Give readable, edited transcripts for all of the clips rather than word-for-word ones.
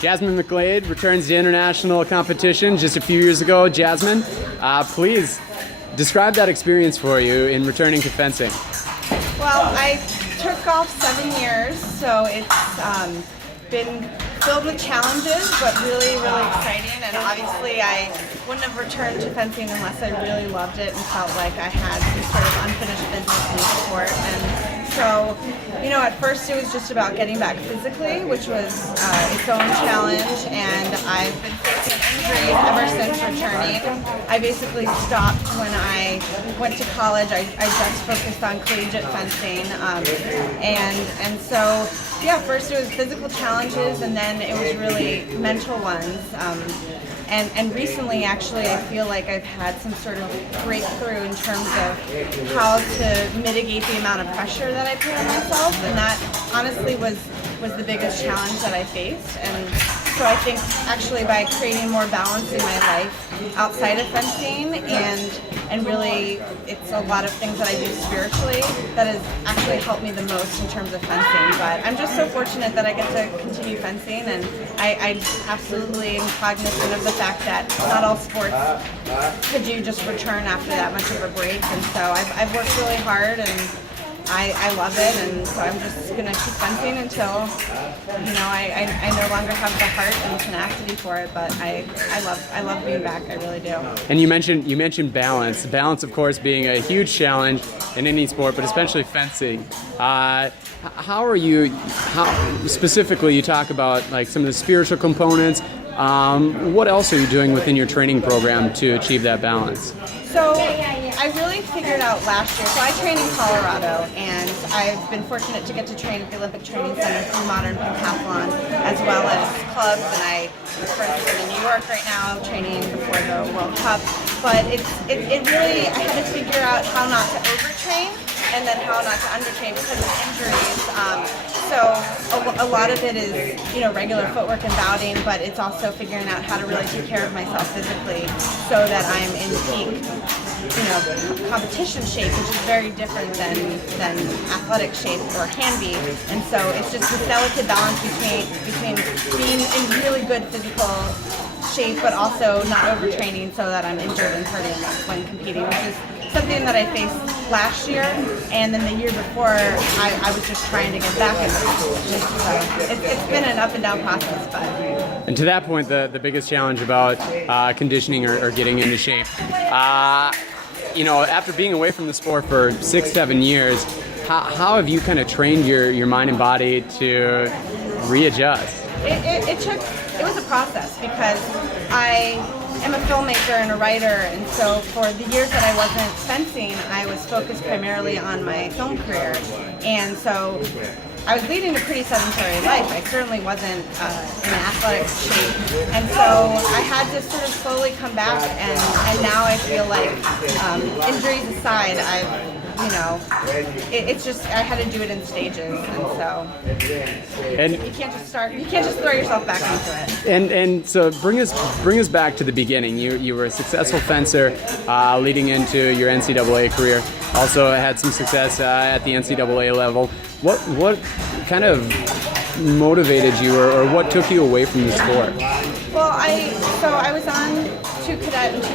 Jasmine McGlade returns to international competition just a few years ago. Jasmine, please describe that experience for you in returning to fencing. Well, I took golf 7 years, so it's been filled with challenges, but really, really exciting. And obviously, I wouldn't have returned to fencing unless I really loved it and felt like I had some sort of unfinished business in the sport. And so, at first it was just about getting back physically, which was its own challenge. And I've been facing injuries ever since returning. I basically stopped when I went to college. I just focused on collegiate fencing, and so. Yeah, first it was physical challenges, and then it was really mental ones. And recently, actually, I feel like I've had some sort of breakthrough in terms of how to mitigate the amount of pressure that I put on myself, and that honestly was the biggest challenge that I faced. And so I think actually by creating more balance in my life outside of fencing, and really it's a lot of things that I do spiritually that has actually helped me the most in terms of fencing. But I'm just so fortunate that I get to continue fencing, and I absolutely am cognizant of the fact that not all sports could you just return after that much of a break. And so I've worked really hard, and I love it, and so I'm just going to keep fencing until, I no longer have the heart and tenacity for it, but I love being back, I really do. And you mentioned balance. Balance, of course, being a huge challenge in any sport, but especially fencing. How specifically you talk about like some of the spiritual components. What else are you doing within your training program to achieve that balance? So I really figured out last year, so I train in Colorado, and I've been fortunate to get to train at the Olympic Training Center through modern pentathlon, as well as clubs, and I, for instance, I'm in New York right now training before the World Cup, but it really, I had to figure out how not to overtrain and then how not to undertrain because of injuries. So a lot of it is, regular footwork and bouting, but it's also figuring out how to really take care of myself physically so that I'm in peak, competition shape, which is very different than athletic shape or can be. And so it's just this delicate balance between being in really good physical shape, but also not overtraining so that I'm injured and hurting when competing, which is something that I faced last year, and then the year before I was just trying to get back into competition. So it's been an up and down process. But and to that point, the biggest challenge about conditioning or getting into shape, after being away from the sport for 6-7 years, how have you kind of trained your mind and body to readjust? It was a process because I am a filmmaker and a writer, and so for the years that I wasn't fencing, I was focused primarily on my film career, and so I was leading a pretty sedentary life. I certainly wasn't in athletic shape, and so I had to sort of slowly come back, and now I feel like, injuries aside, it's just I had to do it in stages, and you can't just throw yourself back into it. And so bring us back to the beginning. You were a successful fencer leading into your NCAA career. Also had some success at the NCAA level. What kind of motivated you, or what took you away from the sport? Well, I was on 2 cadet and 2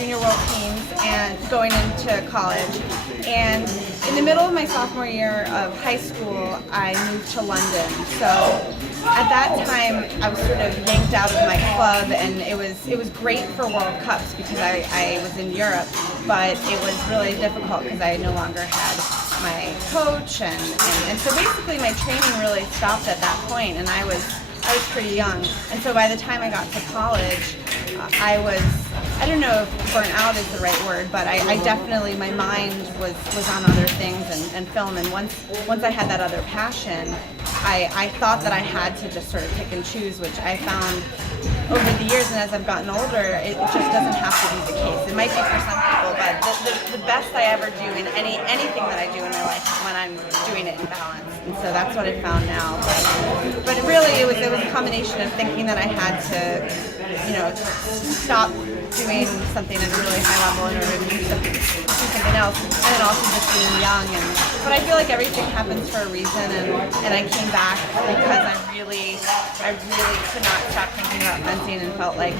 junior world teams and going into college. And in the middle of my sophomore year of high school, I moved to London. So at that time, I was sort of yanked out of my club, and it was great for World Cups because I was in Europe, but it was really difficult because I no longer had my coach, and so basically my training really stopped at that point, and I was pretty young. And so by the time I got to college, I don't know if burnt out is the right word, but I definitely, my mind was on other things and film. And once I had that other passion, I thought that I had to just sort of pick and choose, which I found over the years, and as I've gotten older, it just doesn't have to be the case. It might be for some people, but the best I ever do in anything that I do in my life is when I'm doing it in balance. And so that's what I found now. But really, it was a combination of thinking that I had to stop doing something at a really high level in order to do something else, and then also just being young. But I feel like everything happens for a reason, and I came back because I really could not stop thinking about fencing, and felt like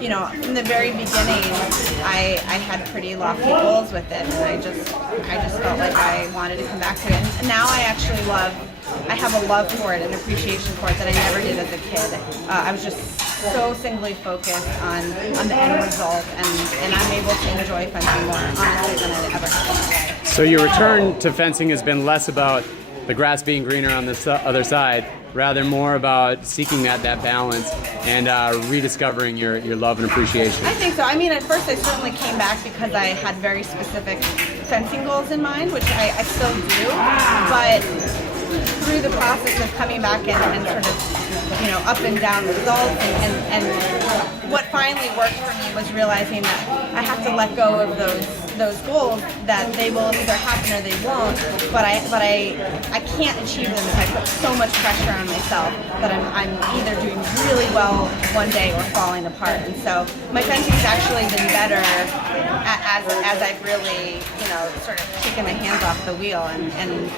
in the very beginning, I had pretty lofty goals with it, and I just felt like I wanted to come back to it. And now I actually I have a love for it and appreciation for it that I never did as a kid. I was just so singly focused on the end result, and I'm able to enjoy fencing more honestly than I ever have today. So your return to fencing has been less about the grass being greener on the other side, rather more about seeking that balance and rediscovering your love and appreciation. I think so. I mean, at first I certainly came back because I had very specific fencing goals in mind, which I still do, but through the process of coming back and sort of up and down results, and what finally worked for me was realizing that I have to let go of those goals, that they will either happen or they won't, but I can't achieve them if I put so much pressure on myself that I'm either doing really well one day or falling apart. And so my fencing's actually been better as I've really sort of taken the hands off the wheel, and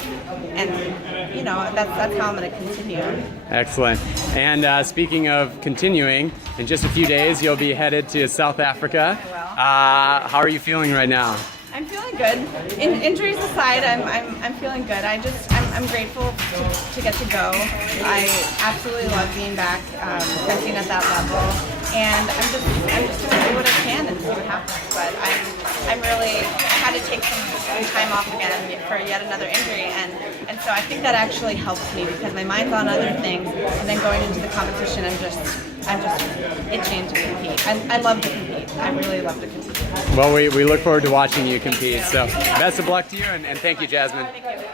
that's how I'm going to continue. Excellent. And speaking of continuing, in just a few days you'll be headed to South Africa. How are you feeling right now? I'm feeling good. Injuries aside, I'm feeling good. I'm grateful to get to go. I absolutely love being back fencing at that level, and I'm just going to do what I can and see what happens. But I had to take some time off again for yet another injury, and so I think that actually helps me because my mind's on other things, and then going into the competition, I'm just itching to compete. I love to compete. I really love to compete. Well, we look forward to watching you compete. So best of luck to you, and thank you, Jasmine. Thank you.